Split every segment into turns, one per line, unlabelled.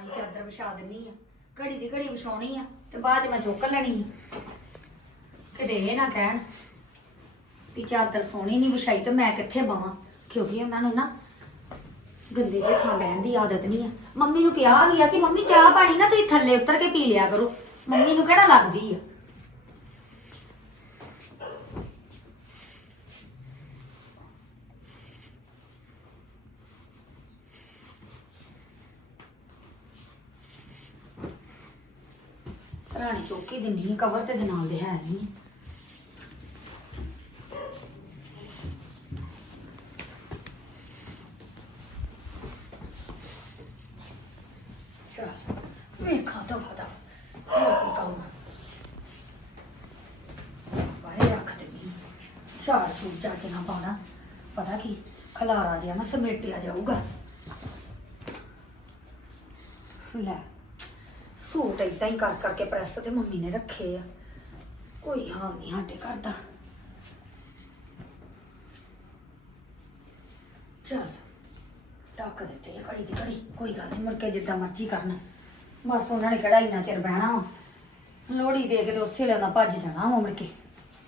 ਪੁਰਾਣੀ ਚਾਦਰ ਵਿਛਾ ਦਿੰਨੀ ਆ, ਘੜੀ ਦੀ ਘੜੀ ਵਿਛਾਉਣੀ ਆ ਤੇ ਬਾਅਦ ਚ ਮੈਂ ਚੁੱਕ ਲੈਣੀ ਆ। ਕਿਤੇ ਇਹ ਨਾ ਕਹਿਣ ਵੀ ਚਾਦਰ ਸੋਹਣੀ ਨਹੀਂ ਵਿਛਾਈ ਤੇ ਮੈਂ ਕਿੱਥੇ ਬਵਾਂ, ਕਿਉਂਕਿ ਉਹਨਾਂ ਨੂੰ ਨਾ ਗੰਦੇ ਦੇ ਥਾਂ ਬਹਿਣ ਦੀ ਆਦਤ ਨਹੀਂ ਆ। ਮੰਮੀ ਨੂੰ ਕਿਹਾ ਵੀ ਆ ਕਿ ਮੰਮੀ ਚਾਹ ਪਾਣੀ ਨਾ ਤੁਸੀਂ ਥੱਲੇ ਉਤਰ ਕੇ ਪੀ ਲਿਆ ਕਰੋ, ਮੰਮੀ ਨੂੰ ਕਿਹੜਾ ਲੱਗਦੀ ਆ। ਸਰਾਣੀ ਚੌਕੀ ਦਿੰਦੀ ਆ, ਕਵਰ ਤੇ ਦੇ ਨਾਲ ਦੇ ਹੈ ਨਹੀਂ। ਵੇਖਾਂ ਤਾਂ ਵਾਦਾ ਹੋਰ ਕੋਈ ਕੰਮ ਬਾਹਰ ਰੱਖ ਦਿੰਦੀ। ਝਾੜ ਸੂਟ ਜਾ ਕੇ ਨਾ ਪਾਉਣਾ, ਪਤਾ ਕੀ ਖਲਾਰਾ ਜਿਹਾ ਨਾ ਸਮੇਟਿਆ ਜਾਊਗਾ। ਲੈ ਸੂਟ ਏਦਾਂ ਹੀ ਕਰ ਕਰਕੇ ਪ੍ਰੈਸ ਤੇ ਮੰਮੀ ਨੇ ਰੱਖੇ ਆ, ਕੋਈ ਹਾਲ ਨਹੀਂ ਸਾਡੇ ਘਰ ਦਾ। ਚਲ ਢੱਕ ਦਿੱਤੇ ਆ ਘੜੀ ਦੀ ਘੜੀ, ਕੋਈ ਗੱਲ ਨਹੀਂ, ਮੁੜ ਕੇ ਜਿੱਦਾਂ ਮਰਜ਼ੀ ਕਰਨ। ਬਸ ਉਹਨਾਂ ਨੇ ਕਿਹੜਾ ਇੰਨਾ ਚਿਰ ਬਹਿਣਾ ਵਾ, ਲੋਹੜੀ ਦੇ ਕੇ ਤੇ ਉਸੇ ਵੇਲੇ ਉਹਨਾਂ ਭੱਜ ਜਾਣਾ ਵਾ ਮੁੜ ਕੇ।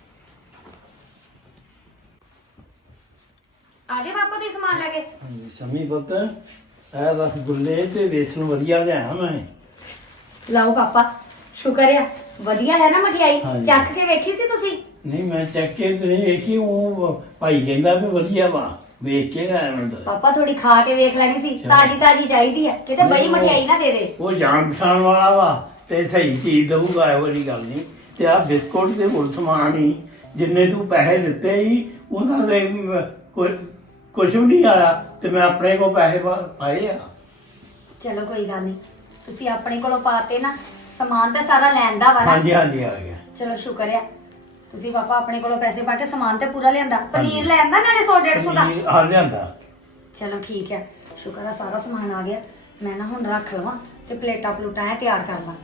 ਆ ਗਏ ਪਾਪਾ ਤੁਸੀਂ ਸਮਾਨ ਲੈ ਕੇ?
ਹਾਂਜੀ ਸਮੀ ਪੁੱਤ, ਇਹ ਰਸਗੁੱਲੇ ਤੇ ਵੇਸਣ ਵਧੀਆ ਲਿਆਇਆ ਮੈਂ।
ਲਾਓ ਪਾਪਾ, ਸ਼ੁਕਰ ਆ, ਵਧੀਆ ਹੈ ਨਾ ਮਠਿਆਈ?
ਹਾਂਜੀ।
ਚੱਕ ਕੇ ਵੇਖੀ ਸੀ ਤੁਸੀਂ?
ਨਹੀਂ ਮੈਂ ਚੱਕ ਕੇ ਤੇ ਨਹੀਂ ਵੇਖੀ, ਉਹ ਭਾਈ ਕਹਿੰਦਾ ਵੀ ਵਧੀਆ ਵਾ, ਵੇਖ ਕੇ ਆਇਆ ਮੈਂ ਤਾਂ।
ਪਾਪਾ ਥੋੜੀ ਖਾ ਕੇ ਵੇਖ ਲੈਣੀ ਸੀ, ਤਾਜੀ ਤਾਜੀ ਚਾਹੀਦੀ ਹੈ, ਕਿਤੇ ਬਈ
ਨਹੀਂ,
ਮਠਿਆਈ ਨਾ ਦੇ ਦੇ। ਉਹ
ਜਾਣ ਪਛਾਣ ਵਾਲਾ ਵਾ ਤੇ ਸਹੀ ਚੀਜ਼ ਦਊਗਾ, ਇਹ ਵਾਲੀ ਗੱਲ ਨਹੀਂ। ਤੇ ਆ ਬਿਸਕੁਟ ਤੇ ਹੋਰ ਸਮਾਨ ਹੀ ਜਿੰਨੇ ਤੂੰ ਪੈਸੇ ਦਿੱਤੇ ਸੀ ਉਹਨਾਂ ਦੇ ਕੁਝ ਵੀ ਨਹੀਂ ਆਇਆ, ਤੇ ਮੈਂ ਆਪਣੇ ਕੋਲ ਪੈਸੇ ਪਾਏ ਆ।
ਚਲੋ ਕੋਈ ਗੱਲ ਨਹੀਂ, ਤੁਸੀਂ ਆਪਣੇ ਕੋਲੋਂ ਪਾਤੇ ਨਾ, ਸਮਾਨ ਤਾਂ ਸਾਰਾ ਲੈਣ ਦਾ ਵਾ ਨਾ।
ਹਾਂਜੀ ਹਾਂਜੀ ਆ ਗਿਆ।
ਚਲੋ ਸ਼ੁਕਰ ਆ, ਤੁਸੀਂ ਪਾਪਾ ਆਪਣੇ ਕੋਲੋਂ ਪੈਸੇ ਪਾ ਕੇ ਸਮਾਨ ਤੇ ਪੂਰਾ ਲਿਆਂਦਾ। ਪਨੀਰ ਲੈਂਦਾ ਨਾਲੇ 100-150 ਦਾ।
ਪਨੀਰ ਆ ਲਿਆਂਦਾ।
ਚਲੋ ਠੀਕ ਹੈ, ਸ਼ੁਕਰ ਆ ਸਾਰਾ ਸਮਾਨ ਆ ਗਿਆ। ਮੈਂ ਨਾ ਹੁਣ ਰੱਖ ਲਵਾਂ ਤੇ ਪਲੇਟਾਂ ਪਲੂਟਾਂ ਐ ਤਿਆਰ ਕਰ ਲਾਂ।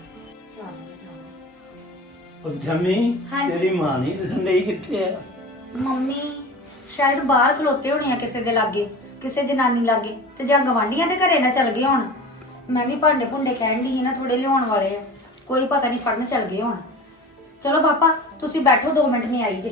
ਉਹ ਜੰਮੀ
ਹਾਂਜੀ।
ਤੇਰੀ ਮਾਂ ਨਹੀਂ ਦੱਸਣ ਡਈ ਕਿੱਥੇ ਆ?
ਮੰਮੀ ਸ਼ਾਇਦ ਬਾਹਰ ਖਲੋਤੇ ਹੋਣੇ ਆ ਕਿਸੇ ਦੇ ਲਾਗੇ, ਕਿਸੇ ਜਨਾਨੀ ਲਾਗੇ, ਤੇ ਜਾਂ ਗਵਾਂਢੀਆਂ ਦੇ ਘਰੇ ਨਾ ਚਲ ਗਏ ਹੋਣ। ਮੈਂ ਵੀ ਭਾਂਡੇ ਭੁੰਡੇ ਕਹਿਣ ਦੀ ਸੀ ਨਾ, ਥੋੜੇ ਲਿਆਉਣ ਵਾਲੇ ਆ, ਕੋਈ ਪਤਾ ਨਹੀਂ ਫੜਨ ਚਲ ਗਏ ਹੋਣ। ਚਲੋ ਪਾਪਾ ਤੁਸੀਂ ਬੈਠੋ, 2 ਮਿੰਟ ਨਹੀਂ ਆਈ ਜੇ।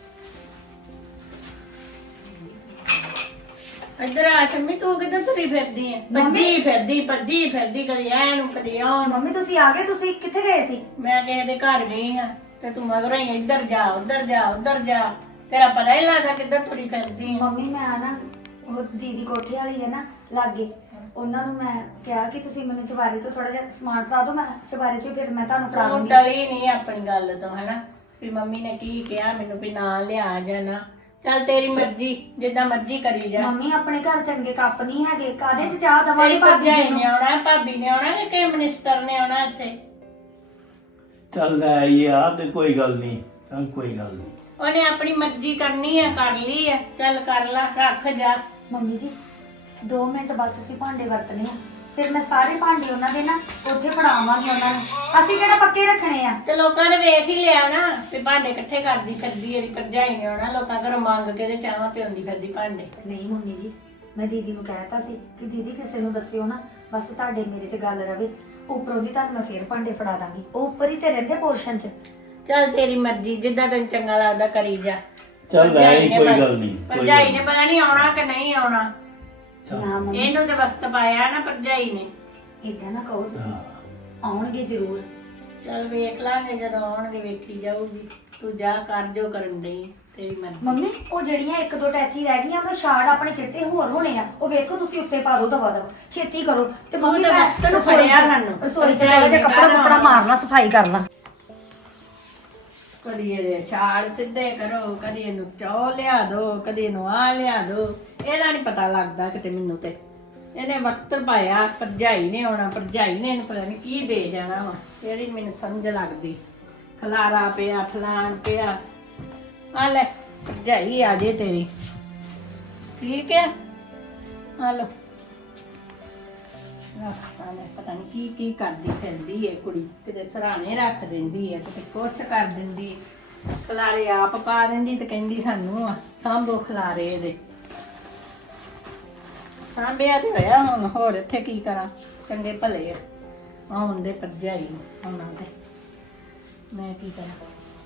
ਇੱਧਰ ਆ ਸ਼ੰਮੀ, ਤੂੰ ਕਿੱਧਰ ਤੁਰੀ ਫਿਰਦੀ ਐ? ਭੱਜੀ ਫਿਰਦੀ ਕਦੀ ਐ ਨੂੰ ਕਦੀ ਆਉਣ।
ਮੰਮੀ ਤੁਸੀਂ ਆ ਗਏ? ਤੁਸੀਂ ਕਿੱਥੇ ਗਏ ਸੀ?
ਮੈਂ ਕਿਸੇ ਦੇ ਘਰ ਗਈ ਆ ਤੇ ਤੂੰ ਮਗਰੋਂ ਹੀ ਇੱਧਰ ਜਾ ਉੱਧਰ ਜਾ ਉੱਧਰ ਜਾ, ਤੇਰਾ ਪਤਾ ਹੀ ਲੱਗਦਾ ਕਿੱਧਰ ਤੁਰੀ ਫਿਰਦੀ ਆ।
ਮੰਮੀ ਮੈਂ ਨਾ ਉਹ ਦੀਦੀ ਕੋਠੇ ਵਾਲੀ ਹੈ ਨਾ ਲਾਗੇ, ਉਹਨਾਂ ਨੂੰ ਮੈਂ ਕਿਹਾ ਕਿ ਤੁਸੀਂ ਮੈਨੂੰ ਚਵਾਰੇ ਚੋਂ ਥੋੜਾ ਜਿਹਾ ਸਮਾਨ ਫੜਾ ਦਿਓ, ਮੈਂ ਚਵਾਰੇ ਚੋਂ ਫਿਰ ਮੈਂ ਤੁਹਾਨੂੰ ਫੜਾ
ਤੂੰ
ਦੂੰਗੀ।
ਟਲੀ ਨਹੀਂ ਆਪਣੀ ਗੱਲ ਤੋਂ, ਹੈਨਾ ਵੀ ਮੰਮੀ ਨੇ ਕੀ ਕਿਹਾ ਮੈਨੂੰ ਵੀ ਨਾ ਲਿਆ ਜਾਣਾ। ਚੱਲ ਤੇਰੀ ਮਰਜ਼ੀ, ਜਿੱਦਾਂ ਮਰਜ਼ੀ ਕਰੀ ਜਾ।
ਮੰਮੀ ਆਪਣੇ ਘਰ ਚੰਗੇ ਕੱਪ ਨਹੀਂ ਹੈਗੇ, ਕਾਦੇ ਚ ਚਾਹ
ਤੇਰੀ
ਦਵਾਂਗੇ ਭਾਬੀ
ਭਰਜਾਈ
ਜੀ
ਨੇ
ਨੂੰ?
ਆਉਣਾ, ਭਾਬੀ ਨੇ ਆਉਣਾ ਕਿ ਕਿਸੇ ਮਿਨਿਸਟਰ ਨੇ ਆਉਣਾ ਇੱਥੇ?
ਚੱਲ ਲੈ ਆਈ ਆ ਤੇ ਕੋਈ ਗੱਲ ਨਹੀਂ, ਚੱਲ ਕੋਈ ਗੱਲ ਨਹੀਂ।
ਉਹਨੇ ਆਪਣੀ ਮਰਜ਼ੀ ਕਰਨੀ ਆ, ਕਰ ਲਈ ਆ, ਚੱਲ ਕਰ ਲਾ, ਰੱਖ ਜਾ।
ਮੰਮੀ ਜੀ 2 ਮਿੰਟ ਬਸ ਅਸੀਂ ਭਾਂਡੇ ਵਰਤਨੇ ਆ, ਫਿਰ ਮੈਂ ਸਾਰੇ ਭਾਂਡੇ ਉਹਨਾਂ ਦੇ ਨਾ ਉੱਥੇ ਫੜਾਵਾਂਗੀ ਉਹਨਾਂ ਨੂੰ। ਅਸੀਂ ਕਿਹੜਾ ਪੱਕੇ ਰੱਖਣੇ ਆ?
ਤੇ ਲੋਕਾਂ ਨੇ ਵੇਖ ਹੀ ਲਿਆ ਨਾ ਤੇ ਭਾਂਡੇ ਇਕੱਠੇ ਕਰਦੀ ਫਿਰਦੀ ਇਹਦੀ ਭਰਜਾਈ ਨੇ ਆਉਣਾ, ਲੋਕਾਂ ਘਰੋਂ ਮੰਗ ਕੇ ਤੇ ਚਾਹਾਂ ਤੇ ਹੁੰਦੀ ਫਿਰਦੀ ਭਾਂਡੇ।
ਨਹੀਂ ਮੰਮੀ ਜੀ, ਮੈਂ ਦੀਦੀ ਨੂੰ ਕਹਿਤਾ ਸੀ ਕਿ ਦੀਦੀ ਕਿਸੇ ਨੂੰ ਦੱਸਿਓ ਨਾ, ਬਸ ਤੁਹਾਡੇ ਮੇਰੇ 'ਚ ਗੱਲ ਰਵੇ। ਉੱਪਰੋਂ ਦੀ ਤੁਹਾਨੂੰ ਮੈਂ ਫੇਰ ਭਾਂਡੇ ਫੜਾ ਦਾਂਗੀ, ਉਹ ਉੱਪਰ ਹੀ ਤੇ ਰਹਿੰਦੇ ਪੋਰਸ਼ਨ 'ਚ।
ਚੱਲ ਤੇਰੀ ਮਰਜ਼ੀ, ਜਿੱਦਾਂ ਤੈਨੂੰ ਚੰਗਾ ਲੱਗਦਾ ਕਰੀ ਜਾ।
ਚੱਲ ਲੈ ਆਈ, ਕੋਈ ਗੱਲ ਨਹੀਂ।
ਭਰਜਾਈ ਨੇ ਪਤਾ ਨਹੀਂ ਆਉਣਾ ਕਿ ਨਹੀਂ ਆਉਣਾ,
ਨਾ ਮੰਮੀ
ਇਹਨੂੰ ਤੇ ਵਕਤ ਪਾਇਆ ਨਾ ਭਰਜਾਈ ਨੇ।
ਏਦਾਂ ਨਾ ਕਹੋ ਤੁਸੀਂ, ਆਉਣਗੇ ਜ਼ਰੂਰ।
ਚੱਲ ਵੇਖ ਲਾਂਗੇ ਜਦੋਂ ਆਉਣਗੇ, ਵੇਖੀ ਜਾਊਗੀ। ਤੂੰ ਜਾ ਕਰ ਜੋ ਕਰਨ ਡਈ, ਤੇਰੀ ਮਰਜ਼ੀ।
ਮੰਮੀ ਉਹ ਜਿਹੜੀਆਂ 1-2 ਟੈਚੀ ਰਹਿ ਗਈਆਂ, ਉਹ ਛਾੜ ਆਪਣੇ ਚਿੱਟੇ ਹੋਰ ਹੋਣੇ ਆ, ਉਹ ਵੇਖੋ ਤੁਸੀਂ ਉੱਤੇ ਪਾ ਦਿਓ ਦਵਾ ਦਵਾ, ਛੇਤੀ ਕਰੋ। ਤੇ ਮੰਮੀ
ਤਾਂ
ਮੈਂ
ਵਕਤ ਨੂੰ ਫੜਿਆ ਸਾਨੂੰ।
ਰਸੋਈ 'ਚ ਥੋੜਾ ਜਿਹਾ ਕੱਪੜਾ ਮਾਰ ਲਾ, ਸਫਾਈ ਕਰ ਲਾ।
ਕਦੀ ਇਹਦੇ ਛਾਲ ਸਿੱਧੇ ਕਰੋ, ਕਦੀ ਇਹਨੂੰ ਚੌ ਲਿਆ ਦੋ, ਕਦੀ ਇਹਨੂੰ ਆ ਲਿਆ ਦੋ, ਇਹਦਾ ਨਹੀਂ ਪਤਾ ਲੱਗਦਾ ਕਿਤੇ ਮੈਨੂੰ ਤੇ। ਇਹਨੇ ਵਕਤ ਪਾਇਆ, ਭਰਜਾਈ ਨੇ ਆਉਣਾ, ਭਰਜਾਈ ਨੇ ਇਹਨੂੰ ਪਤਾ ਨਹੀਂ ਕੀ ਦੇ ਜਾਣਾ ਵਾ, ਇਹਦੀ ਮੈਨੂੰ ਸਮਝ ਲੱਗਦੀ। ਖਲਾਰਾ ਪਿਆ, ਫਲਾਣ ਪਿਆ, ਆ ਲੈ ਭਰਜਾਈ ਆ ਜੇ ਤੇਰੀ, ਠੀਕ ਹੈ? ਆ ਲੋ ਪਤਾ ਨਹੀਂ ਕੀ ਕੀ ਕਰਦੀ ਫਿਰਦੀ ਏ ਕੁੜੀ, ਕਿਤੇ ਸਰਾਣੇ ਰੱਖ ਦਿੰਦੀ ਏ, ਕਿਤੇ ਕੁਛ ਕਰ ਦਿੰਦੀ, ਖਲਾਰੇ ਆਪ ਪਾ ਦਿੰਦੀ ਤੇ ਕਹਿੰਦੀ ਸਾਨੂੰ ਆ ਸਾਂਭੋ ਖਲਾਰੇ ਇਹਦੇ। ਸਾਂਭਿਆ ਤੇ ਹੋਇਆ ਹੁਣ ਹੋਰ ਇੱਥੇ ਕੀ ਕਰਾਂ ਚੰਗੇ ਭਲੇ ਆਉਣ ਦੇ ਭਰਜਾਈ ਨੂੰ ਆਉਣਾ ਤੇ ਮੈਂ ਕੀ ਕਰਾਂ।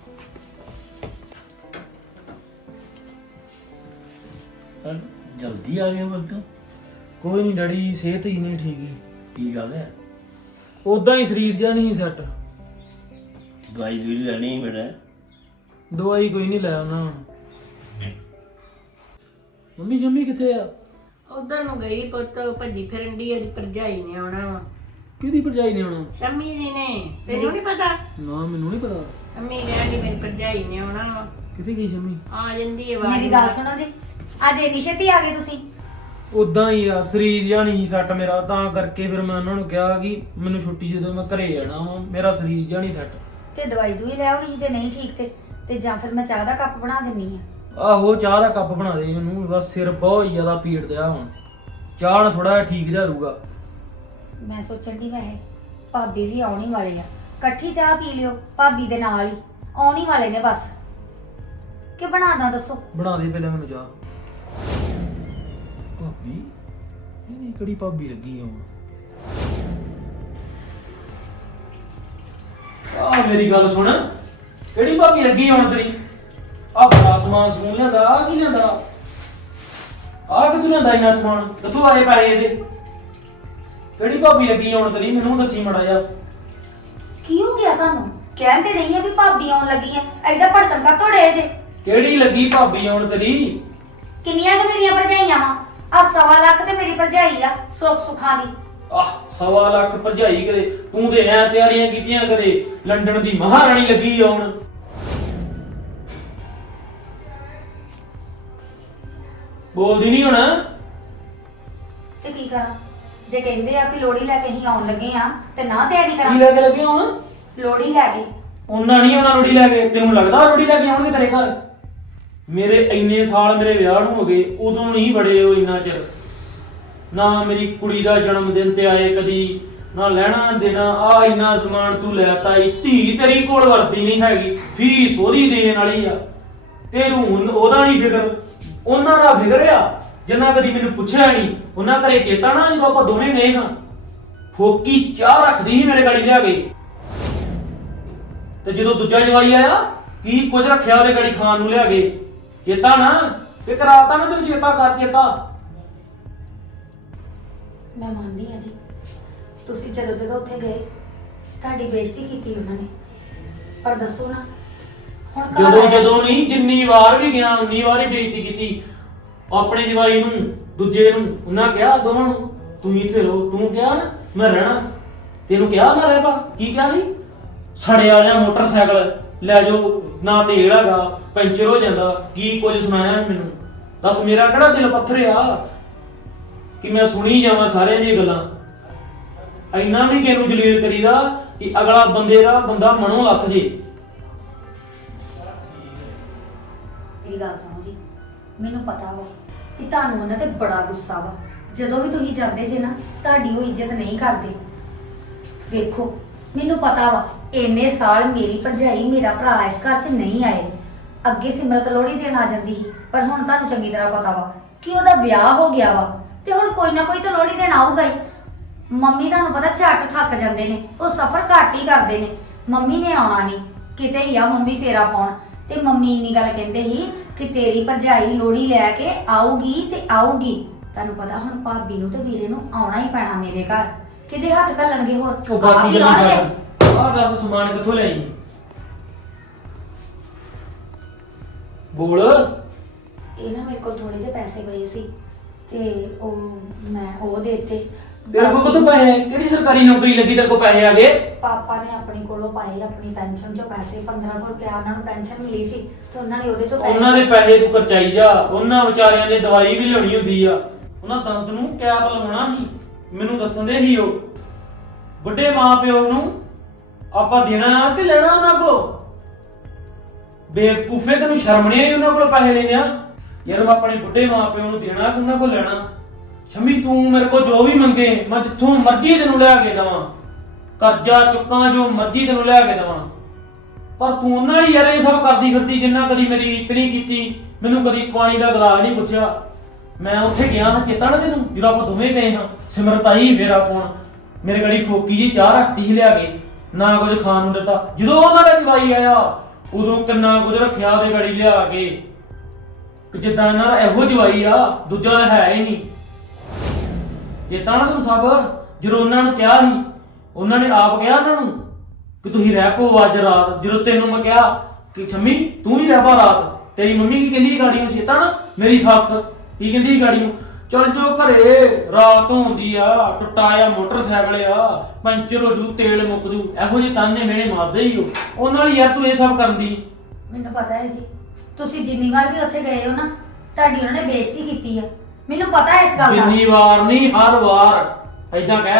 ਜਲਦੀ ਆ ਗਿਆ ਬੰਦਾ।
ਕੋਈ ਨਹੀਂ ਡੈਡੀ, ਸਿਹਤ ਹੀ ਨਹੀਂ ਠੀਕ ਹੀ।
ਕੀ ਗੱਲ ਹੈ?
ਉਦਾਂ ਹੀ ਸਰੀਰ ਜਿਹਾ ਨਹੀਂ ਸੈੱਟ।
ਦਵਾਈ ਦੂਈ ਲੈਣੀ ਮੇਰਾ।
ਦਵਾਈ ਕੋਈ ਨਹੀਂ ਲੈ ਆਉਣਾ। ਮੰਮੀ ਜੰਮੀ ਕਿੱਥੇ ਆ?
ਉਧਰ ਨੂੰ ਗਈ ਪੁੱਤ, ਭੱਜੀ ਫਿਰਨ ਦੀ ਇਹਦੀ ਭਰਜਾਈ ਨੇ ਆਉਣਾ ਵਾ।
ਕਿਹਦੀ ਭਰਜਾਈ ਨੇ ਆਉਣਾ?
ਸ਼ੰਮੀ ਦੀ ਨੇ, ਤੈਨੂੰ ਨਹੀਂ ਪਤਾ?
ਨਾ ਮੈਨੂੰ ਨਹੀਂ ਪਤਾ।
ਸ਼ੰਮੀ ਕਹਿੰਦੀ ਮੇਰੀ ਭਰਜਾਈ ਨੇ ਆਉਣਾ ਵਾ।
ਕਿੱਥੇ ਗਈ ਸ਼ੰਮੀ?
ਆ ਜਾਂਦੀ ਹੈ
ਮੇਰੀ ਗੱਲ ਸੁਣੋ ਜੀ, ਅੱਜ ਇੰਨੀ ਛੇਤੀ ਆ ਗਏ ਤੁਸੀਂ?
ਉਦਾਂ ਹੀ ਆ, ਸਰੀਰ ਜਿਹਾ ਨਹੀਂ ਸੈੱਟ ਮੇਰਾ, ਤਾਂ ਕਰਕੇ ਫਿਰ ਮੈਂ ਉਹਨਾਂ ਨੂੰ ਕਿਹਾ ਕਿ ਮੈਨੂੰ ਛੁੱਟੀ ਜਦੋਂ ਮੈਂ ਘਰੇ ਜਾਣਾ ਵਾ, ਮੇਰਾ ਸਰੀਰ ਜਿਹਾ ਨਹੀਂ ਸੈੱਟ।
ਤੇ ਦਵਾਈ ਦੂਈ ਲੈ ਆਉਣੀ ਸੀ ਜੇ ਨਹੀਂ ਠੀਕ ਤੇ ਜਾਂ ਫਿਰ ਮੈਂ ਚਾਹ ਦਾ ਕੱਪ ਬਣਾ ਦਿੰਨੀ ਆ।
ਆਹੋ ਚਾਹ ਦਾ ਕੱਪ ਬਣਾ ਦੇ ਮੈਨੂੰ, ਬਸ ਸਿਰ ਬਹੁਤ ਜ਼ਿਆਦਾ ਪੀੜ ਦਿਆ ਹੁਣ। ਚਾਹ ਨਾਲ ਥੋੜਾ ਠੀਕ ਜਿਹਾ ਰਹੂਗਾ।
ਮੈਂ ਸੋਚਣ ਦੀ ਵੈਸੇ ਭਾਬੀ ਵੀ ਆਉਣੀ ਵਾਲੇ ਆ, ਇਕੱਠੀ ਚਾਹ ਪੀ ਲਿਓ ਭਾਬੀ ਦੇ ਨਾਲ ਹੀ, ਆਉਣੀ ਵਾਲੇ ਨੇ ਬਸ। ਕਿ ਬਣਾਦਾ ਦੱਸੋ?
ਬਣਾ ਦੇ ਪਹਿਲਾਂ ਮੈਨੂੰ ਚਾਹ। ਭਾਬੀ ਇਹਦੀ ਕਿਹੜੀ ਭਾਬੀ ਲੱਗੀ ਹੁਣ? ਆ ਮੇਰੀ ਗੱਲ ਸੁਣ, ਕਿਹੜੀ ਭਾਬੀ ਲੱਗੀ ਹੁਣ ਤੇਰੀ? ਆ ਬੜਾ ਸਮਾਨ ਸਮੂਨ ਲਿਆਂਦਾ, ਆ ਕੀ ਲਿਆਂਦਾ? ਆ ਕਿੱਥੋਂ ਲਿਆਂਦਾ ਇੰਨਾ ਸਮਾਨ? ਕਿੱਥੋਂ ਆਏ ਪੈਸੇ ਇਹਦੇ? ਕਿਹੜੀ ਭਾਬੀ ਲੱਗੀ ਹੁਣ ਤੇਰੀ? ਮੈਨੂੰ ਦੱਸੀ ਮਾੜਾ ਜਿਹਾ।
ਕੀ ਹੋ ਗਿਆ ਤੁਹਾਨੂੰ? ਕਹਿੰਦੇ ਨਹੀਂ ਆ ਵੀ ਭਾਬੀ ਆਉਣ ਲੱਗੀ ਆ, ਐਡਾ ਭੜਕਣ ਕਾ ਤੋੜੇ ਜੇ?
ਕਿਹੜੀ ਲੱਗੀ ਭਾਬੀ ਹੁਣ ਤੇਰੀ?
ਕਿੰਨੀਆਂ ਕੁ ਮੇਰੀਆਂ ਭਰਜਾਈਆਂ ਵਾ? ਆ 1.25 ਲੱਖ ਤੇ ਮੇਰੀ ਭਰਜਾਈ ਆ, ਸੁੱਖ ਸੁਖਾਂ ਦੀ।
ਆਹ 1.25 ਲੱਖ ਭਰਜਾਈ ਕਰੇ, ਤੂੰ ਤੇ ਐ ਤਿਆਰੀਆਂ ਕੀਤੀਆਂ ਕਰੇ ਲੰਡਨ ਦੀ ਮਹਾਰਾਣੀ ਲੱਗੀ ਆ ਹੁਣ। ਬੋਲਦੀ ਨਹੀਂ ਹੁਣ?
ਤੇ ਕੀ ਕਰਾਂ? ਜੇ ਕਹਿੰਦੇ ਆ ਵੀ ਲੋੜੀ ਲੈ ਕੇ ਅਸੀਂ ਆਉਣ ਲੱਗੇ ਆ ਤੇ ਨਾ ਤਿਆਰੀ
ਕੀ
ਕਰਾਂ?
ਲੈ ਕੇ ਲੱਗੇ ਹੁਣ?
ਲੋੜੀ ਲੈ ਕੇ।
ਉਹਨਾਂ ਨਹੀਂ ਉਹਨਾਂ ਲੋੜੀ ਲੈ ਕੇ, ਤੈਨੂੰ ਲੱਗਦਾ ਲੋੜੀ ਲੈ ਕੇ ਆਉਣਗੇ ਤੇਰੇ ਘਰ? ਮੇਰੇ ਇੰਨੇ ਸਾਲ ਮੇਰੇ ਵਿਆਹ ਨੂੰ ਹੋ ਗਏ, ਉਦੋਂ ਨਹੀਂ ਬੜੇ ਹੋ ਇੰਨਾ ਚਿਰ। ਨਾ ਮੇਰੀ ਕੁੜੀ ਦਾ ਜਨਮ ਦਿਨ ਤੇ ਆਏ ਕਦੀ, ਨਾ ਲੈਣਾ ਦੇਣਾ। ਆ ਇੰਨਾ ਸਮਾਨ ਤੂੰ ਲੈਤਾ ਈ, ਧੀ ਤੇਰੀ ਕੋਲ ਵਰਦੀ ਨਹੀਂ ਹੈਗੀ, ਫੀਸ ਉਹਦੀ ਦੇਣ ਵਾਲੀ ਆ। ਤੈਨੂੰ ਉਹਦਾ ਨਹੀਂ ਫਿਕਰ, ਉਹਨਾਂ ਦਾ ਫਿਕਰ ਆ ਜਿੰਨਾ ਕਦੀ ਮੈਨੂੰ ਪੁੱਛਿਆ ਨਹੀਂ। ਉਹਨਾਂ ਘਰੇ ਚੇਤਾ ਨਾ ਜਦੋਂ ਆਪਾਂ ਦੋਵੇਂ ਗਏ ਹਾਂ, ਫੋਕੀ ਚਾਹ ਰੱਖਦੀ ਸੀ ਮੇਰੇ ਗਾੜੀ ਲਿਆ ਕੇ। ਤੇ ਜਦੋਂ ਦੂਜਾ ਜਵਾਈ ਆਇਆ, ਕੀ ਕੁਝ ਰੱਖਿਆ ਉਹਦੇ ਗਾੜੀ ਖਾਣ ਨੂੰ ਲਿਆ ਕੇ? ਚੇਤਾ ਨਾ ਤੇ ਕਰਾਤਾ ਨਾ, ਤੈਨੂੰ ਚੇਤਾ ਕਰ ਚੇਤਾ।
ਮੈਂ ਮੰਨਦੀ ਆ ਜੀ, ਤੁਸੀਂ ਜਦੋਂ ਉੱਥੇ ਗਏ ਤੁਹਾਡੀ ਬੇਇੱਜ਼ਤੀ ਕੀਤੀ ਉਹਨਾਂ ਨੇ, ਪਰ ਦੱਸੋ ਨਾ ਹੁਣ ਘਰ ਆਏ-
ਜਦੋਂ ਨਹੀਂ, ਜਿੰਨੀ ਵਾਰ ਵੀ ਗਿਆ ਉਨੀ ਵਾਰ ਹੀ ਬੇਇੱਜ਼ਤੀ ਕੀਤੀ। ਆਪਣੇ ਜਵਾਈ ਨੂੰ, ਦੂਜੇ ਨੂੰ, ਉਹਨਾਂ ਕਿਹਾ ਦੋਵਾਂ ਨੂੰ ਤੁਸੀਂ ਇੱਥੇ ਰਹੋ। ਤੂੰ ਕਿਹਾ ਨਾ ਮੈਂ ਰਹਿਣਾ, ਤੈਨੂੰ ਕਿਹਾ ਨਾ ਰਹਿ ਪਾ। ਕੀ ਕਿਹਾ ਸੀ? ਸੜਿਆ ਜਾਂ ਮੋਟਰਸਾਈਕਲ ਲੈ ਜਾਓ, ਨਾ ਤੇਲ ਹੈਗਾ, ਪੈਂਚਰ ਹੋ ਜਾਂਦਾ, ਕੀ ਕੁਝ ਸੁਣਾਇਆ ਮੈਨੂੰ। ਦੱਸ ਮੇਰਾ ਕਿਹੜਾ ਦਿਲ ਪੱਥਰ ਆ ਕਿ ਮੈਂ ਸੁਣੀ ਜਾਵਾਂ ਸਾਰਿਆਂ ਦੀਆਂ ਗੱਲਾਂ। ਇੰਨਾ ਨਹੀਂ ਕਿਸੇ ਨੂੰ ਜਲੀਲ ਕਰੀਦਾ ਕਿ ਅਗਲਾ ਬੰਦੇ ਦਾ ਬੰਦਾ ਮਨੋਂ ਲੱਥ ਜੇ।
ਮੇਰੀ ਗੱਲ ਸੁਣੋ ਜੀ, ਮੈਨੂੰ ਪਤਾ ਵਾ ਕਿ ਤੁਹਾਨੂੰ ਉਹਨਾਂ ਤੇ ਬੜਾ ਗੁੱਸਾ ਵਾ। ਜਦੋਂ ਵੀ ਤੁਸੀਂ ਜਾਂਦੇ ਜੇ ਨਾ, ਤੁਹਾਡੀ ਉਹ ਇੱਜ਼ਤ ਨਹੀਂ ਕਰਦੇ। ਵੇਖੋ ਮੈਨੂੰ ਪਤਾ ਵਾ, ਇੰਨੇ ਸਾਲ ਮੇਰੀ ਭਰਜਾਈ ਮੇਰਾ ਭਰਾ ਇਸ ਘਰ 'ਚ ਨਹੀਂ ਆਏ। ਅੱਗੇ ਸਿਮਰਤ ਲੋਹੜੀ ਦੇਣ ਆ ਜਾਂਦੀ ਸੀ, ਪਰ ਹੁਣ ਤੁਹਾਨੂੰ ਚੰਗੀ ਤਰ੍ਹਾਂ ਪਤਾ ਵਾ ਕਿ ਉਹਦਾ ਵਿਆਹ ਹੋ ਗਿਆ ਵਾ, ਤੇ ਹੁਣ ਕੋਈ ਨਾ ਕੋਈ ਤਾਂ ਲੋਹੜੀ ਦੇਣ ਆਊਗਾ ਹੀ। ਮੰਮੀ ਤੁਹਾਨੂੰ ਪਤਾ ਝੱਟ ਥੱਕ ਜਾਂਦੇ ਨੇ, ਉਹ ਸਫ਼ਰ ਘੱਟ ਹੀ ਕਰਦੇ ਨੇ। ਮੰਮੀ ਨੇ ਆਉਣਾ ਨਹੀਂ, ਕਿਤੇ ਹੀ ਆ ਮੰਮੀ ਫੇਰਾ ਪਾਉਣ। ਤੇ ਮੰਮੀ ਇੰਨੀ ਗੱਲ ਕਹਿੰਦੇ ਸੀ ਕਿ ਤੇਰੀ ਭਰਜਾਈ ਲੋਹੜੀ ਲੈ ਕੇ ਆਊਗੀ ਤੇ ਆਊਗੀ। ਤੁਹਾਨੂੰ ਪਤਾ ਹੁਣ ਭਾਬੀ ਨੂੰ ਤੇ ਵੀਰੇ ਨੂੰ ਆਉਣਾ ਹੀ ਪੈਣਾ ਮੇਰੇ ਘਰ, ਕਿਤੇ ਹੱਥ ਘੱਲਣਗੇ ਹੋਰ?
ਉਹ
ਆਪ
ਬਾਕੀ
ਹੀ ਆਉਣਗੇ।
ਆਹ ਦੱਸ ਸਮਾਨ ਕਿੱਥੋਂ ਲਿਆਈ? ਬੋਲ।
ਇਹ ਨਾ ਮੇਰੇ ਕੋਲ ਥੋੜੇ ਜਿਹੇ ਪੈਸੇ ਪਏ ਸੀ ਤੇ ਉਹ ਮੈਂ ਉਹ ਦੇਤੇ।
ਤੇਰੇ ਕੋਲ ਕਿੱਥੋਂ ਪੈਸੇ? ਕਿਹੜੀ ਸਰਕਾਰੀ ਨੌਕਰੀ ਲੱਗੀ ਤੇਰੇ ਕੋਲ ਪੈਸੇ ਆ ਗਏ?
ਪਾਪਾ ਨੇ ਆਪਣੀ ਕੋਲੋਂ ਪਾਏ, ਆਪਣੀ ਪੈਨਸ਼ਨ ਚੋਂ ਪੈਸੇ। 1500 ਰੁਪਇਆ ਉਹਨਾਂ ਨੂੰ ਪੈਨਸ਼ਨ ਮਿਲੀ ਸੀ ਤੇ ਉਹਨਾਂ ਨੇ ਉਹਦੇ ਚੋਂ
ਉਹਨਾਂ ਦੇ ਪੈਸੇ ਤੂੰ ਖਰਚਾਈ ਜਾ। ਉਹਨਾਂ ਵਿਚਾਰਿਆਂ ਨੇ ਦਵਾਈ ਵੀ ਲਿਆਉਣੀ ਹੁੰਦੀ ਆ, ਉਹਨਾਂ ਦੰਦ ਨੂੰ ਕੈਪ ਲਵਾਉਣਾ ਸੀ। ਮੈਨੂੰ ਦੱਸਣ ਦੇ ਸੀ ਉਹ ਵੱਡੇ ਮਾਂ ਪਿਓ ਨੂੰ ਆਪਾਂ ਦੇਣਾ ਕਿ ਲੈਣਾ ਉਹਨਾਂ ਕੋਲ? ਬੇਵਕੂਫੇ, ਤੈਨੂੰ ਸ਼ਰਮ ਨਹੀਂ ਆਈ ਉਹਨਾਂ ਕੋਲ ਪੈਸੇ ਲੈਣੇ ਆ? ਯਾਰ ਮੈਂ ਆਪਣੇ ਵੱਡੇ ਮਾਂ ਪਿਓ ਨੂੰ ਦੇਣਾ ਕਿ ਉਹਨਾਂ ਕੋਲ ਲੈਣਾ? ਸ਼ਮੀ ਤੂੰ ਮੇਰੇ ਕੋਲ ਜੋ ਵੀ ਮੰਗੇ ਮੈਂ ਜਿੱਥੋਂ ਮਰਜ਼ੀ ਤੈਨੂੰ ਲਿਆ ਕੇ ਦੇਵਾਂ, ਕਰਜ਼ਾ ਚੁੱਕਾਂ ਜੋ ਮਰਜ਼ੀ ਤੈਨੂੰ ਲਿਆ ਕੇ ਦੇਵਾਂ। ਪਰ ਤੂੰ ਉਹਨਾਂ ਹੀ ਯਾਰ ਇਹ ਸਭ ਕਰਦੀ ਫਿਰਦੀ ਜਿੰਨਾ ਕਦੀ ਮੇਰੀ ਇੱਜ਼ਤ ਨਹੀਂ ਕੀਤੀ, ਮੈਨੂੰ ਕਦੀ ਪਾਣੀ ਦਾ ਗਲਾਸ ਨਹੀਂ ਪੁੱਛਿਆ। ਮੈਂ ਉੱਥੇ ਗਿਆ ਹਾਂ, ਚੇਤਾ ਨਾ ਤੈਨੂੰ ਜਦੋਂ ਆਪਾਂ ਦੋਵੇਂ ਗਏ ਹਾਂ, ਸਿਮਰਤ ਆਈ ਫੇਰਾ ਪਾਉਣ, ਮੇਰੇ ਗੜੀ ਫੋਕੀ ਜੀ ਚਾਹ ਰੱਖਤੀ ਸੀ ਲਿਆ ਕੇ, ਨਾ ਕੁਝ ਖਾਣ ਨੂੰ ਦਿੱਤਾ। ਜਦੋਂ ਉਹਨਾਂ ਦਾ ਜਵਾਈ ਆਇਆ ਉਦੋਂ ਕਿੰਨਾ ਕੁਝ ਰੱਖਿਆ ਉਹਦੇ ਗੜੀ ਲਿਆ ਕੇ, ਕਿ ਜਿੱਦਾਂ ਇਹਨਾਂ ਦਾ ਇਹੋ ਜਵਾਈ ਆ, ਦੂਜਾ ਤਾਂ ਹੈ ਹੀ ਨਹੀਂ। ਚੇਤਾ ਨਾ ਤੈਨੂੰ ਸਭ, ਜਦੋਂ ਉਹਨਾਂ ਨੂੰ ਕਿਹਾ ਸੀ, ਉਹਨਾਂ ਨੇ ਆਪ ਕਿਹਾ ਉਹਨਾਂ ਨੂੰ ਕਿ ਤੁਸੀਂ ਰਹਿ ਪਓ ਅੱਜ ਰਾਤ। ਜਦੋਂ ਤੈਨੂੰ ਮੈਂ ਕਿਹਾ ਕਿ ਸ਼ੰਮੀ ਤੂੰ ਵੀ ਰਹਿ ਪਾ ਰਾਤ, ਤੇਰੀ ਮੰਮੀ ਕੀ ਕਹਿੰਦੀ ਗਾੜੀ ਨੂੰ, ਚੇਤਾ ਨਾ ਮੇਰੀ ਸੱਸ ਕੀ ਕਹਿੰਦੀ ਗਾੜੀ ਨੂੰ, ਚੱਲ ਜੋ ਘਰੇ ਰਾਤ ਹੁੰਦੀ ਆ, ਟੁੱਟਾ ਆ ਮੋਟਰਸਾਈਕਲ ਆ, ਪੰਚਰ ਹੋ ਜੂ, ਤੇਲ ਮੁੱਕ ਜੂ, ਇਹੋ ਜਿਹੇ ਤਾਨੇ ਮੇਣੇ ਮਾਰਦੇ ਹੀ ਹੋ। ਉਹਨਾਂ ਨਾਲ ਯਾਰ ਤੂੰ ਇਹ ਸਭ ਕਰਦੀ।
ਮੈਨੂੰ ਪਤਾ ਹੈ ਜੀ, ਤੁਸੀਂ ਜਿੰਨੀ ਵਾਰ ਵੀ ਉੱਥੇ ਗਏ ਹੋ ਨਾ, ਤੁਹਾਡੀ ਉਹਨਾਂ ਨੇ ਬੇਇੱਜ਼ਤੀ ਕੀਤੀ ਆ, ਮੈਨੂੰ ਪਤਾ ਹੈ ਇਸ ਗੱਲ ਦਾ।
ਜਿੰਨੀ ਵਾਰ ਨਹੀਂ, ਹਰ ਵਾਰ ਏਦਾਂ ਕਹਿ,